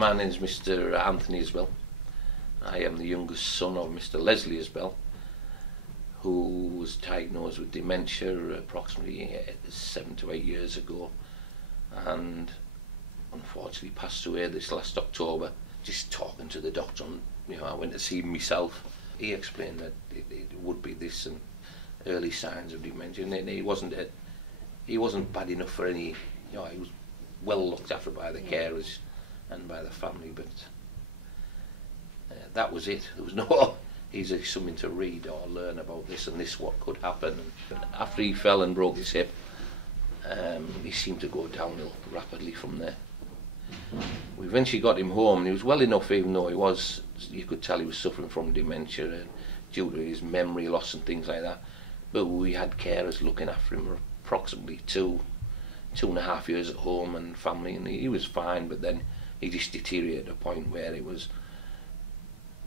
My name's Mr. Anthony Isbell. I am the youngest son of Mr. Leslie Isbell, who was diagnosed with dementia approximately 7 to 8 years ago, and unfortunately passed away this last October. Just talking to the doctor, I went to see him myself. He explained that it would be this and early signs of dementia, and he wasn't bad enough for any. He was well looked after by the carers and by the family, but that was it. There was no easy something to read or learn about this and this, what could happen. And after he fell and broke his hip, he seemed to go downhill rapidly from there. We eventually got him home, and he was well enough, even though you could tell he was suffering from dementia due to his memory loss and things like that. But we had carers looking after him for approximately 2.5 years at home and family, and he was fine, but then he just deteriorated to a point where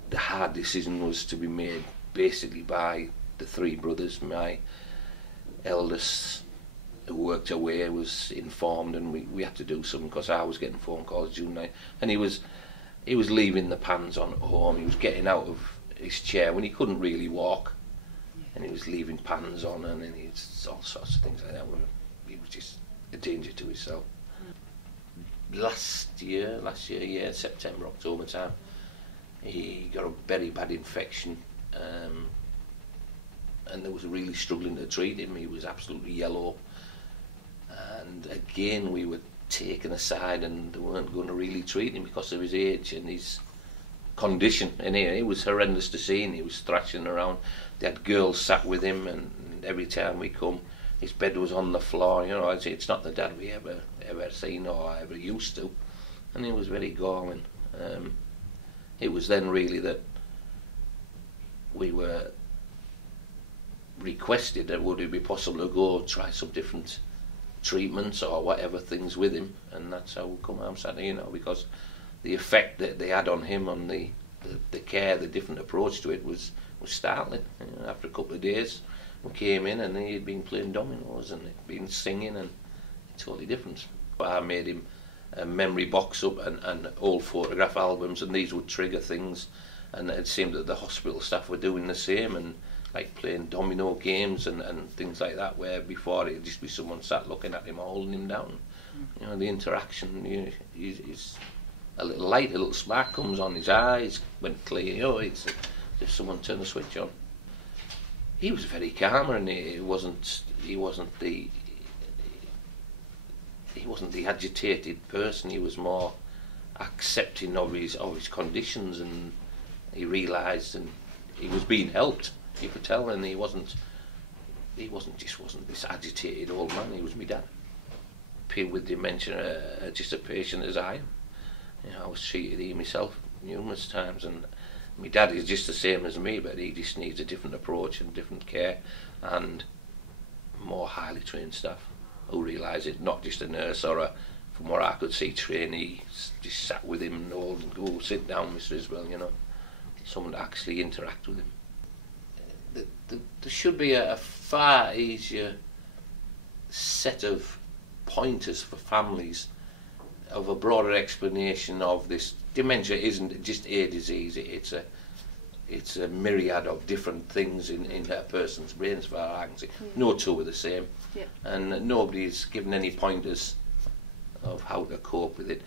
the hard decision was to be made basically by the three brothers. My eldest, who worked away, was informed, and we had to do something because I was getting phone calls during the night, and he was leaving the pans on at home. He was getting out of his chair when he couldn't really walk, and he was leaving pans on, and then all sorts of things like that. He was just a danger to himself. Last year, September, October time, he got a very bad infection, and they was really struggling to treat him. He was absolutely yellow, and again we were taken aside, and they weren't going to really treat him because of his age and his condition. And it was horrendous to see, and he was thrashing around. They had girls sat with him, and every time we come, his bed was on the floor. It's not the dad we ever seen or ever used to, and it was very galling. It was then really that we were requested that would it be possible to go try some different treatments or whatever things with him, and that's how we come home Saturday, because the effect that they had on him, on the care, the different approach to it was startling. After a couple of days we came in, and he had been playing dominoes and he'd been singing, and totally different. But I made him a memory box up and old photograph albums, and these would trigger things, and it seemed that the hospital staff were doing the same, and like playing domino games and things like that, where before it'd just be someone sat looking at him or holding him down. The interaction, he's a little light, a little spark comes on his eyes, went clear. It's as if someone turned the switch on. He was very calm, and he wasn't the agitated person. He was more accepting of his conditions, and he realised, and he was being helped. You could tell, and he wasn't this agitated old man. He was my dad. People with dementia are just a patient as I am. I was treated here myself numerous times, and my dad is just the same as me, but he just needs a different approach and different care, and more highly trained staff who realise it, not just a nurse or from what I could see, trainee just sat with him and all, and go sit down, Mr. Isbell, someone to actually interact with him. There should be a far easier set of pointers for families of a broader explanation of this. Dementia isn't just a disease, it's a myriad of different things in a person's brain, as far as I can see. No two are the same, and nobody's given any pointers of how to cope with it.